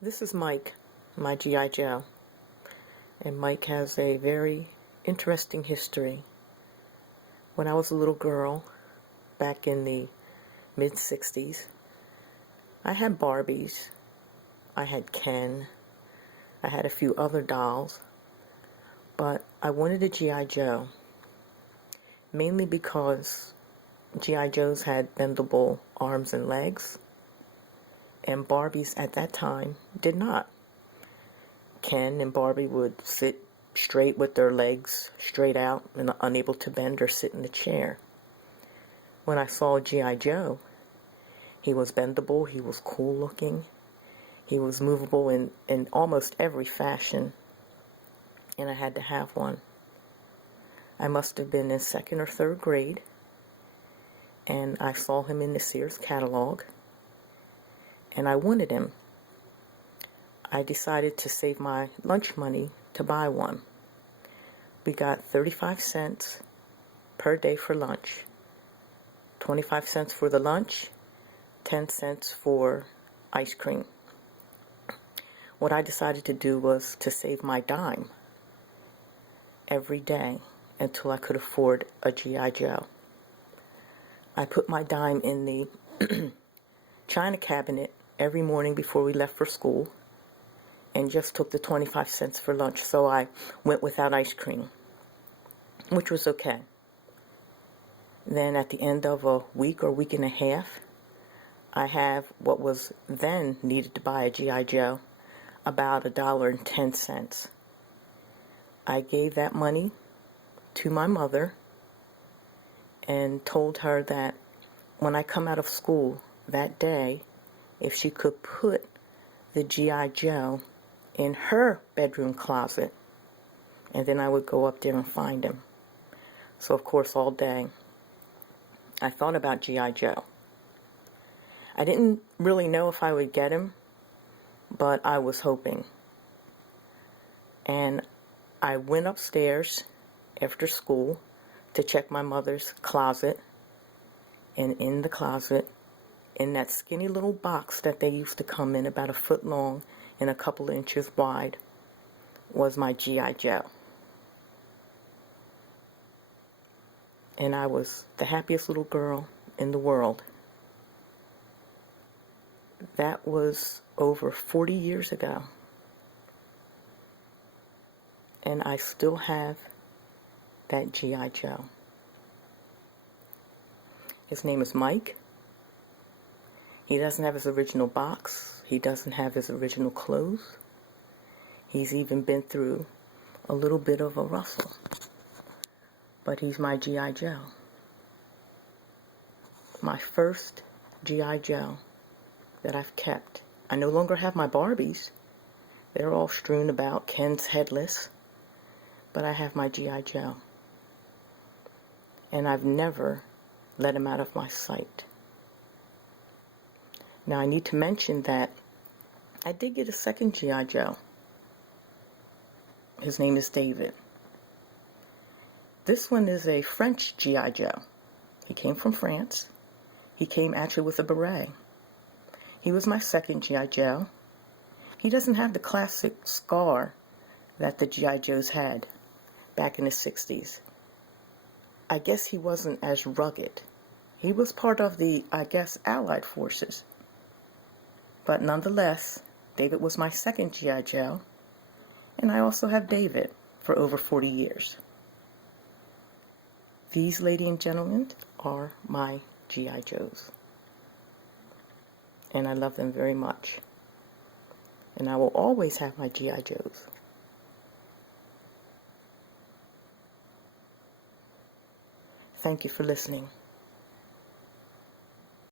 This is Mike, my G.I. Joe, and Mike has a very interesting history. When I was a little girl, back in the mid-60s, I had Barbies, I had Ken, I had a few other dolls, but I wanted a G.I. Joe, mainly because G.I. Joes had bendable arms and legs, and Barbies at that time did not. Ken and Barbie would sit straight with their legs straight out and unable to bend or sit in the chair. When I saw G.I. Joe, he was bendable, he was cool looking, he was movable in almost every fashion, and I had to have one. I must have been in second or third grade, and I saw him in the Sears catalog, and I wanted him. I decided to save my lunch money to buy one. We got 35 cents per day for lunch. 25 cents for the lunch, 10 cents for ice cream. What I decided to do was to save my dime every day until I could afford a G.I. Joe. I put my dime in the china cabinet every morning before we left for school and just took the 25 cents for lunch, so I went without ice cream, which was okay. Then at the end of a week or week and a half, I have what was then needed to buy a G.I. Joe, about $1.10. I gave that money to my mother and told her that when I come out of school that day, if she could put the G.I. Joe in her bedroom closet, and then I would go up there and find him. So of course all day I thought about G.I. Joe. I didn't really know if I would get him, but I was hoping. And I went upstairs after school to check my mother's closet, and in the closet, in that skinny little box that they used to come in, about a foot long and a couple inches wide, was my G.I. Joe. And I was the happiest little girl in the world. That was over 40 years ago. And I still have that G.I. Joe. His name is Mike. He doesn't have his original box. He doesn't have his original clothes. He's even been through a little bit of a rustle. But he's my G.I. Joe. My first G.I. Joe that I've kept. I no longer have my Barbies. They're all strewn about. Ken's headless. But I have my G.I. Joe. And I've never let him out of my sight. Now I need to mention that I did get a second G.I. Joe. His name is David. This one is a French G.I. Joe. He came from France. He came actually with a beret. He was my second G.I. Joe. He doesn't have the classic scar that the G.I. Joes had back in the 60s. I guess he wasn't as rugged. He was part of the, Allied forces. But nonetheless, David was my second G.I. Joe, and I also have David for over 40 years. These, ladies and gentlemen, are my G.I. Joes. And I love them very much. And I will always have my G.I. Joes. Thank you for listening.